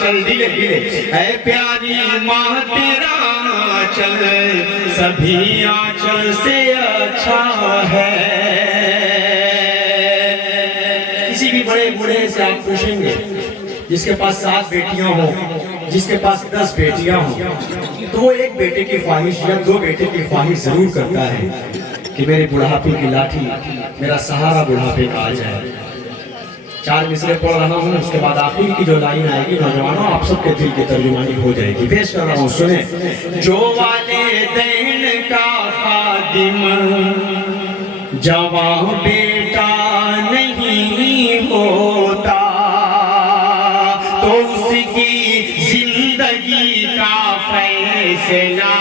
چل دلے اے پیاری ماں تیرا چل سبھی آنچل سے اچھا ہے. کسی بھی بڑے بوڑھے سے آپ پوچھیں گے جس کے پاس 7 بیٹیاں ہوں، جس کے پاس 10 بیٹیاں ہوں، تو وہ ایک بیٹے کی خواہش یا 2 بیٹے کی خواہش ضرور کرتا ہے کہ میرے بڑھاپے کی لاٹھی، میرا سہارا بڑھاپے کا آ جائے. 4 مصرے پڑھ رہا ہوں، اس کے بعد آخر کی جو لائن آئے گی نوجوانوں آپ سب کے دل کی ترجمانی ہو جائے گی. پیش کر رہا ہوں سنیں. جو والدین کا خادم جوان بیٹا نہیں ہوتا تو اس کی زندگی کا فیصلہ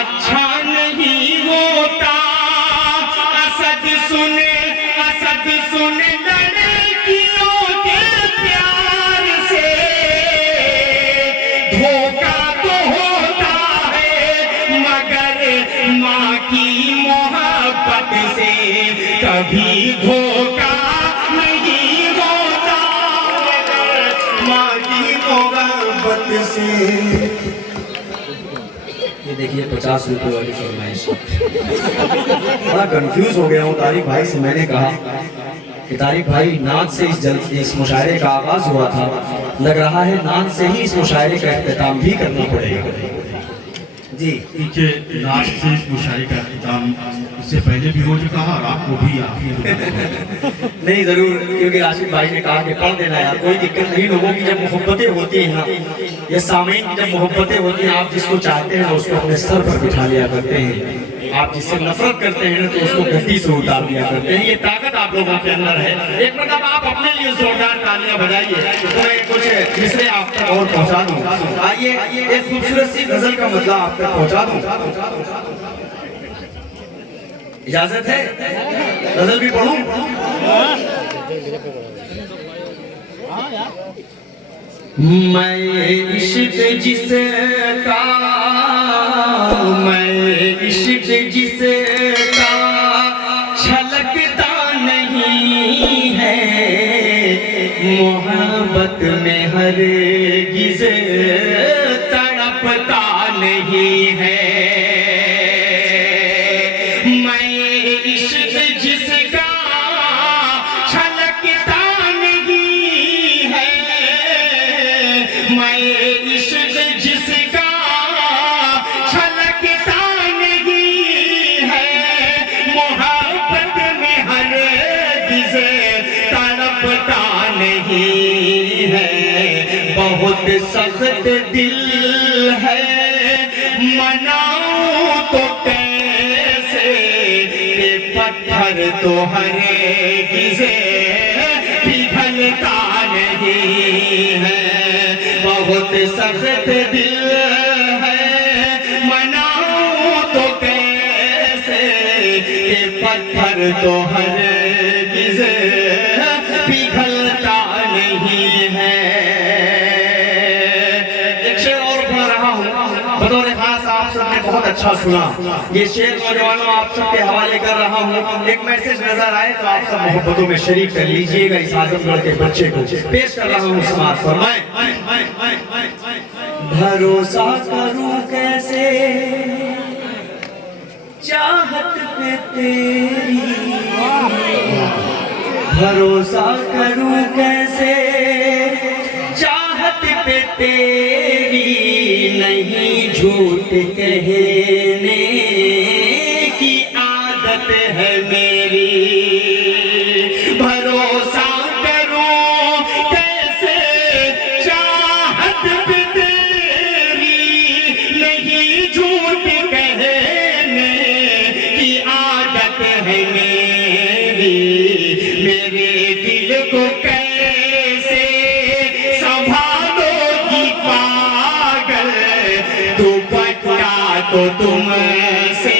اچھا نہیں ہوتا. اسد سن لڑکیوں کے پیار سے دھوکہ تو ہوتا ہے مگر ماں کی محبت سے کبھی دھوکہ نہیں ہوتا. ماں کی محبت سے. یہ دیکھیے 50 روپے والی فرمائش. بڑا کنفیوز ہو گیا ہوں طارق بھائی سے. میں نے کہا کہ طارق بھائی نعت سے اس مشاعرے کا آغاز ہوا تھا، لگ رہا ہے نعت سے ہی اس مشاعرے کا اختتام بھی کرنا پڑے گا. جی کہ نعت سے اس مشاعرے کا اختتام اس سے پہلے بھی ہو چکا ہے اور آپ کو بھی آخر نہیں ضرور، کیونکہ راشد بھائی نے کہا کہ پڑھ دینا یار، کوئی دقت نہیں. لوگوں کی جب محبتیں ہوتی ہیں نا، یہ سامعین کی جب محبتیں ہوتی ہیں، آپ جس کو چاہتے ہیں اس کو اپنے سر پر بٹھا لیا کرتے ہیں. آپ جس سے نفرت کرتے ہیں تو اس کو گدی سے اتار دیا کرتے ہیں. یہ طاقت آپ لوگوں کے اندر ہے. ایک مرتبہ آپ اپنے لیے زوردار تالیاں بجائیے تو میں کچھ مصرے آپ تک اور پہنچا دوں. آئیے ایک خوبصورت سی غزل کا مطلع آپ تک پہنچا دوں. اجازت ہے غزل بھی پڑھوں؟ میں عشق جس کا چھلکتا نہیں ہے محبت میں ہرگز تڑپتا نہیں ہے. میں عشق جس کا چھلکتا نہیں ہے، میں عشق جس کا چھلکتا نہیں ہے محبت میں ہرگز تڑپتا نہیں ہے. بہت سخت دل ہے مناؤں تو کیسے کہ پتھر تو ہرگز پگھلتا نہیں ہے. بہت سخت دل ہے مناؤں تو کیسے کہ پتھر تو ہرگز پگھلتا نہیں ہے. ایک شعر اور پڑھ رہا ہوں بطور خاص، آپ سب نے بہت اچھا سنا. یہ شعر نوجوانوں آپ سب کے حوالے کر رہا ہوں. ایک میسج نظر آئے تو آپ سب محبتوں میں شریک کر لیجئے گا. اس اعظم گڑھ کے بچے کو پیش کر رہا ہوں. سماعت فرمائیں. بھروسہ کروں کیسے چاہت پہ تیری، بھروسہ کروں کیسے چاہت پہ تیری، نہیں جھوٹ کہنے کی عادت ہے میری. بھروسہ کروں کیسے چاہت پہ تیری، نہیں جھوٹ کہنے کی عادت ہے میری. میرے دل کو کیسے سنبھالو گی پاگل، دوپٹہ تو تم سے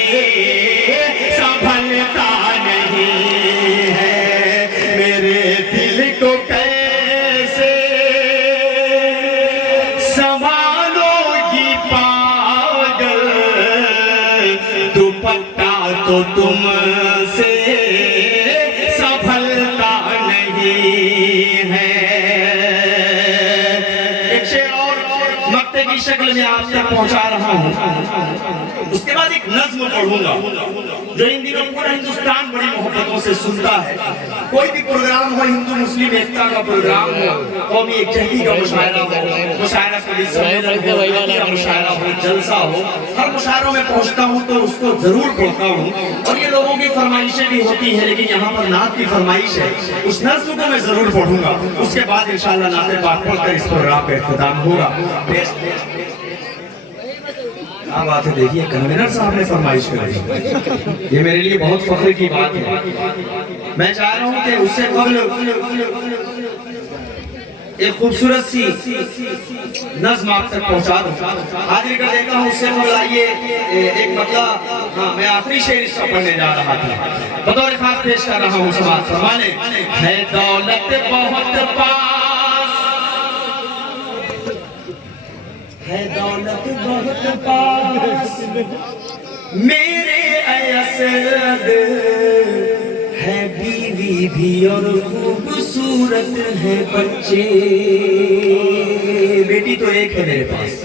سنبھلتا نہیں ہے. میرے دل کو کیسے سنبھالو گی پاگل، دوپٹہ تو تم سے سنبھلتا نہیں ہے. مقطع کی شکل میں آپ تک پہنچا رہا ہوں. اس کے بعد ایک نظم پڑھوں گا جو ان دنوں پورا ہندوستان بڑی محبتوں سے سنتا ہے. کوئی بھی پروگرام ہو، ہندو مسلم ایکتا کا پروگرام ہو، قومی یکجہتی کا مشاعرہ ہو، مشاعرہ پولیس کا مشاعرہ ہو، جلسہ ہو، ہر مشاعروں میں پہنچتا ہوں تو اس کو ضرور پڑھتا ہوں. اور یہ لوگوں کی فرمائشیں بھی ہوتی ہیں، لیکن یہاں پر نعت کی فرمائش ہے، اس نظم کو میں ضرور پڑھوں گا. اس کے بعد انشاءاللہ نعت پاک پڑھ کر اس پروگرام کا اختتام ہوگا. کیا بات ہے، دیکھیے کنوینر صاحب نے فرمائش کری، یہ میرے لیے بہت فخر کی بات ہے. میں چاہ رہا ہوں کہ اس سے قبل ایک خوبصورت سی نظم آپ تک پہنچا دوں. حاضر کر دیتا ہوں. اس سے قبل آئیے ایک مطلب میں آخری شعر اس کا پڑھنے جا رہا تھا، بطور خاص پیش کر رہا ہوں. سماعت فرمانے. ہے دولت بہت پاس، ہے دولت بہت پاس میرے اے اسد، ہے بیوی بھی اور خوبصورت ہے بچے. بیٹی تو ایک ہے میرے پاس،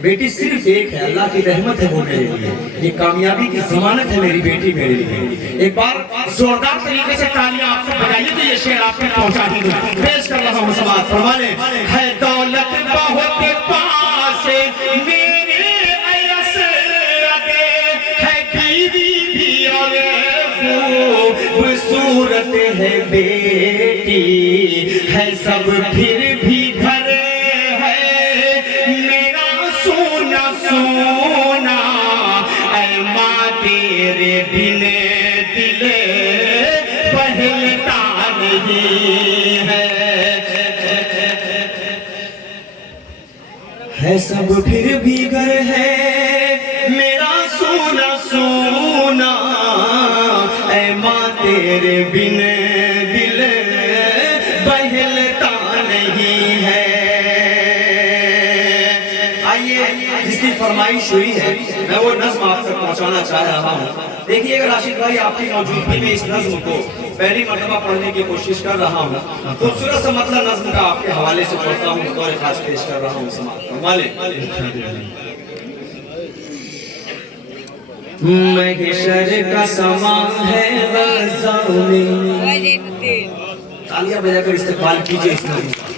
بیٹی صرف ایک ہے، اللہ کی رحمت ہے وہ میرے لیے، یہ کامیابی کی ضمانت ہے میری بیٹی میرے لیے. ایک بار زوردار طریقے سے تالیاں آپ سے بجائیے تو یہ شعر آپ تک پہنچا ہی دوں. پیش کر رہا ہوں. سماعت فرمانے. ہے دولت بہت پاس میرے اے اسد، ہے بیوی بھی اور خوبصورت ہے بیٹی، ہے سب پھر بھی گھر ہے میرا سونا سونا، اے ماں تیرے بن دل بہلتا نہیں ہے. ہے سب پھر بھی گھر ہے میرا سونا سونا، اے ماں تیرے بن دل بہلتا نہیں ہے. آئیے جس کی فرمائش ہوئی ہے میں وہ نظم آپ تک پہنچانا چاہ رہا ہوں. دیکھیے اگر راشد بھائی آپ کی موجودگی میں اس نظم کو پہلی مرتبہ پڑھنے کی کوشش کر رہا ہوں، خوبصورت سا مطلب نظم کا آپ کے حوالے سے پڑھتا ہوں، بطور خاص پیش کر رہا ہوں. سماعت فرمانے. محشر کا سما ہے غزہ میں، تالیاں بجا کر استقبال کیجئے اس نظم کا.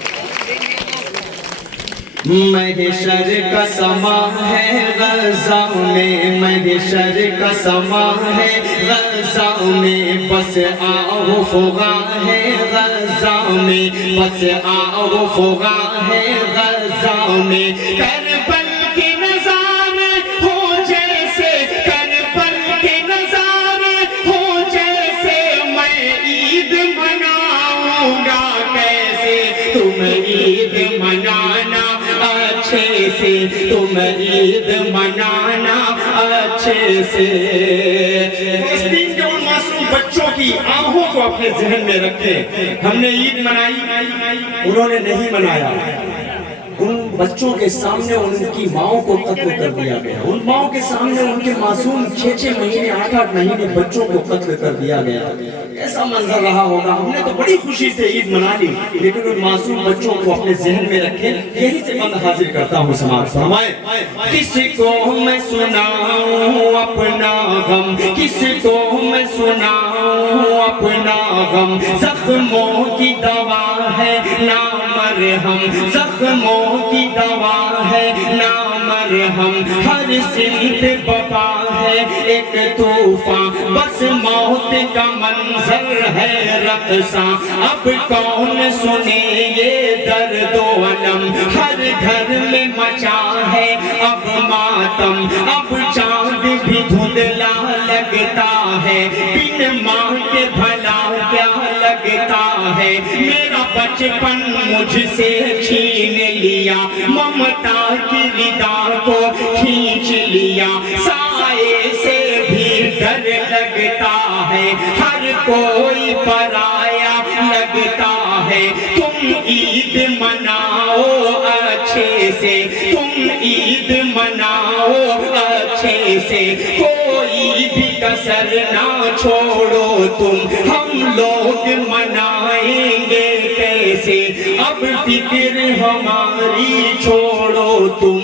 محشر کا سما ہے غزہ میں، محشر کا سما ہے غزہ میں، بس آؤ فغا ہے غزہ میں، بس آؤ فغا ہے غزہ میں. کربل کے نظارے ہو جیسے، کربل کے نظارے ہو جیسے، میں عید مناؤں گا کیسے. تم عید منانا اچھے سے، تم عید منانا اچھے سے. فلسطین کے ان معصوم بچوں کی آنکھوں کو اپنے ذہن میں رکھیں. ہم نے عید منائی، انہوں نے نہیں منایا. ان بچوں کے سامنے ان کی ماؤں کو قتل کر دیا گیا، ان ماؤں کے سامنے ان کے معصوم 6-6 مہینے 8-8 مہینے بچوں کو قتل کر دیا گیا. ایسا منظر رہا ہوگا. ہم نے تو بڑی خوشی سے عید منا لی، لیکن ان معصوم بچوں کو اپنے ذہن میں رکھیں. یہی سے بند حاضر کرتا ہوں. سماعت فرمائیں. کس کو میں سناؤں اپنا غم، کس کو میں سناؤں اپنا غم، زخموں کی دوا ہے نامرہم، زخموں کی دوا ہے نامرہم. ہر سمت بپا ہے ایک طوفان، بس موت کا منظر ہے رقصاں. اب کون سنے یہ درد و علم، ہر گھر میں مچا ہے اب ماتم. اب چاند بھی دھندلا لگتا ہے، بن ماں کے بھلا کیا لگتا ہے. میرا بچپن مجھ سے چھین لیا، ممتا کی ردا کو کھینچ لیا. سائے سے بھی ڈر لگتا ہے، ہر کوئی پرایا لگتا ہے. تم عید مناؤ اچھے سے، تم عید مناؤ اچھے سے. کوئی بھی کسر نہ چھوڑو تم، ہم لوگ منائیں گے کیسے. اب فکر ہماری چھوڑو تم،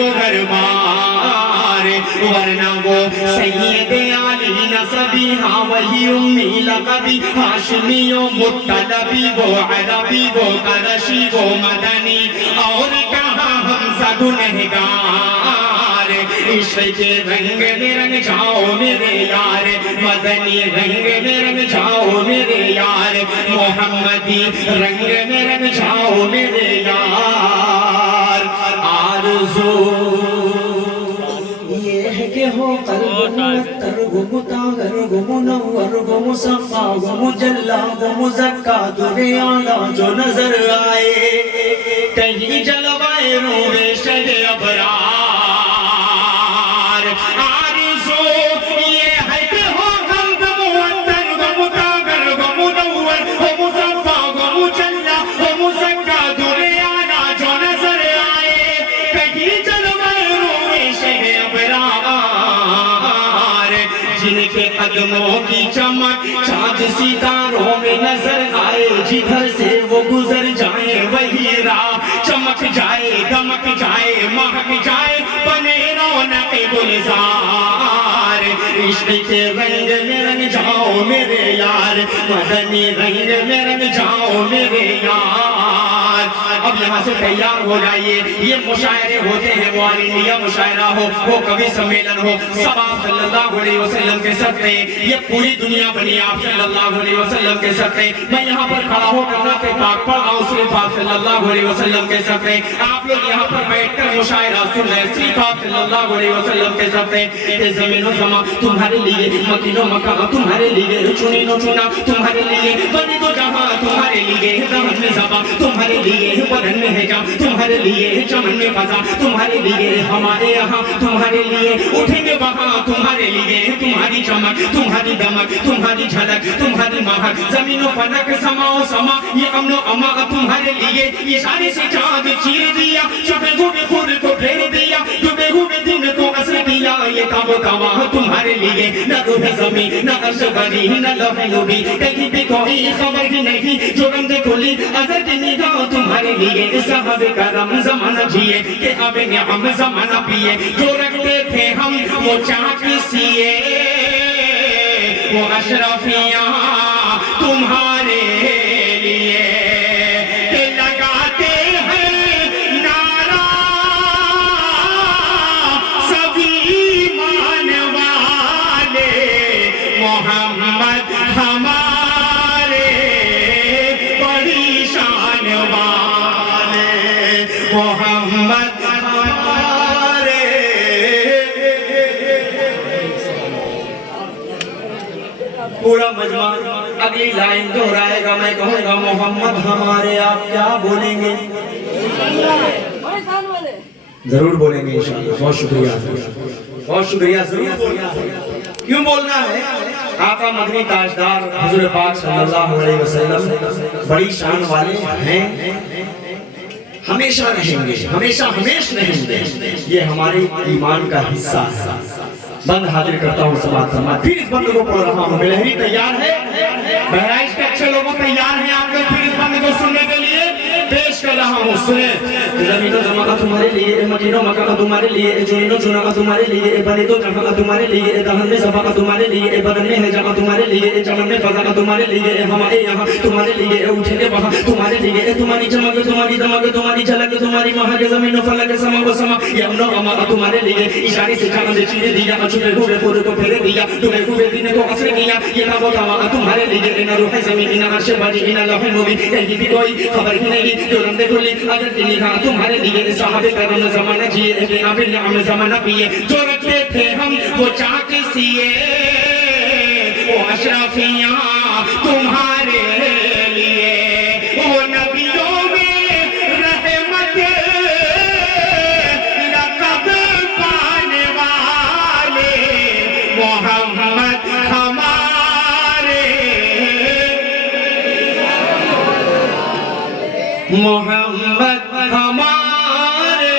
و گھر بار، ورنہ وہ سید علی نسبی، ہاں وہی امی لقبی، ہاشمی و مطلبی، وہ عربی وہ قرشی وہ مدنی، اور کہاں ہم سب گنہگار، عشق کے رنگ میں رنگ جاؤ میرے یار، مدنی رنگ میں رنگ جاؤ میرے یار، محمدی رنگ میں رنگ جاؤ میرے یار، آرزو یہ ہے کہ ہو قلب معطر و مطہر و منور و مصفا و مجلا و مزکا، تجھے اعلیٰ جو نظر آئے، کہیں جلوائے روح شہ ابرار، آرزو یہ ہے کہ ہو قلب معطر و مطہر و منور و مصفا و مجلا و مزکا، تجھے اعلیٰ جو نظر آئے، کہیں جلوائے روح شہ ابرار، جن کے قدموں کی چمک چاند ستاروں میں نظر آئے، جدھر سے وہ گزر جائیں وہی راہ چمک جائے، دمک جائے، مہک جائے، بنے رونق گلزار، عشق کے رنگ میں رنگ جاؤ میرے یار، مدنی رنگ میں رنگ جاؤ میرے یار۔ اب یہاں سے تیار ہو جائیے، یہ مشاعرے ہوتے ہیں، وہ آل انڈیا مشاعرہ ہو، وہ کبھی سمیلن ہو، سب آپ صلی اللہ علیہ وسلم کے صدقے، یہ پوری دنیا بنی آپ صلی اللہ علیہ وسلم کے صدقے، میں یہاں پر کھڑا ہو کر نعت پاک پڑھ رہا ہوں صرف آپ صلی اللہ علیہ وسلم کے صدقے، آپ لوگ یہاں پر بیٹھ کر مشاعرہ سن رہے ہیں صرف آپ صلی اللہ علیہ وسلم کے صدقے، کہ زمین و زمان تمہارے لیے، مکین و مکان تمہارے لیے، چنین و چنا تمہارے لیے، بنی تو جہاں تمہارے لیے، زمن میں زباں تمہارے لیے، بدن میں ہے جان تمہارے لیے، چمن میں فضا تمہارے لیے، ہمارے یہاں تمہارے لیے، اٹھیں گے وہاں تمہارے لیے، تمہاری چمک تمہاری دمک تمہاری جھلک تمہاری مہک، زمین و فلک سما و سما یہ امن و اما تمہارے لیے، اشارے سے چاند چیر دیا، چھپے ہوئے خود کو پھیر دیا، ڈوبے ہوئے دن کو عصر دیا، یہ تاب و توا تمہارے لیے، نہ روح زمین نہ عرش بری نہ لوح نبی، کہیں بھی کوئی خبر ہی نہیں، جو بند کھلی ازل کی نگاہ تمہارے لیے، صحابہ کرام زمانہ جیے کہ اب نعم زمانہ پیے، جو رکھتے تھے ہم وہ چاک سیے، وہ اشرفیاں تمہارے لیے، کہ لگاتے ہیں نعرہ سبھی ایمان والے، محمد ہمارے بڑی شان والے، محمد ہمارے۔ پورا مجمع اگلی لائن دہرائے گا، میں کہوں گا محمد ہمارے، آپ کیا بولیں گے؟ ضرور بولیں گے انشاءاللہ۔ بہت شکریہ، بہت شکریہ، ضرور بولنا ہے۔ کیوں بولنا ہے؟ آقا مدنی تاجدار حضور پاک صلی اللہ علیہ وسلم بڑی شان والے ہیں، ہمیشہ رہیں گے، ہمیشہ ہمیش رہیں گے، یہ ہمارے ایمان کا حصہ ہے۔ بند حاضر کرتا ہوں سماعت فرمائیں، پھر اس بند کو پڑھ رہا ہوں، بلہری تیار ہے؟ بہرائش کے اچھے لوگوں تیار ہیں آپ لوگ پھر اس بند کو سننے کے لیے؟ پیش کر رہا ہوں، سنیں۔ زمین و زمان تمہارے لیے، مکین و مکان تمہارے لیے، چنین و چنا تمہارے لیے، بنے تو جہاں تمہارے لیے، دہن میں زباں تمہارے لیے، بدن میں ہے جہاں تمہارے لیے، چمن میں فضا تمہارے لیے، ہمارے یہاں تمہارے لیے، اٹھیں گے وہاں تمہارے لیے، تمہاری چمک تمہاری دمک تمہاری جھلک تمہاری مہک، زمین و فلک سما و سما یہ امن و امان تمہارے لیے، اشارے سے چاند چیر دیا، چھپے ہوئے خود کو پھیر دیا، ڈوبے ہوئے دن کو عصر کیا، یہ تاب و توا تمہارے لیے، نہ روح زمین نہ عرش بری نہ لوح نبی، کہیں بھی کوئی خبر ہی نہیں، جو رندے کھلی اگر کی نگاہ تمہارے لیے، صحابہ کرام زمانہ جیے کہ اب نعم زمانہ پیے، جو رکھتے تھے ہم وہ چاک سیے، وہ اشرفیاں تمہارے لیے، وہ نبیوں میں رحمت لقب پانے والے، محمد ہمارے، محمد ہمارے،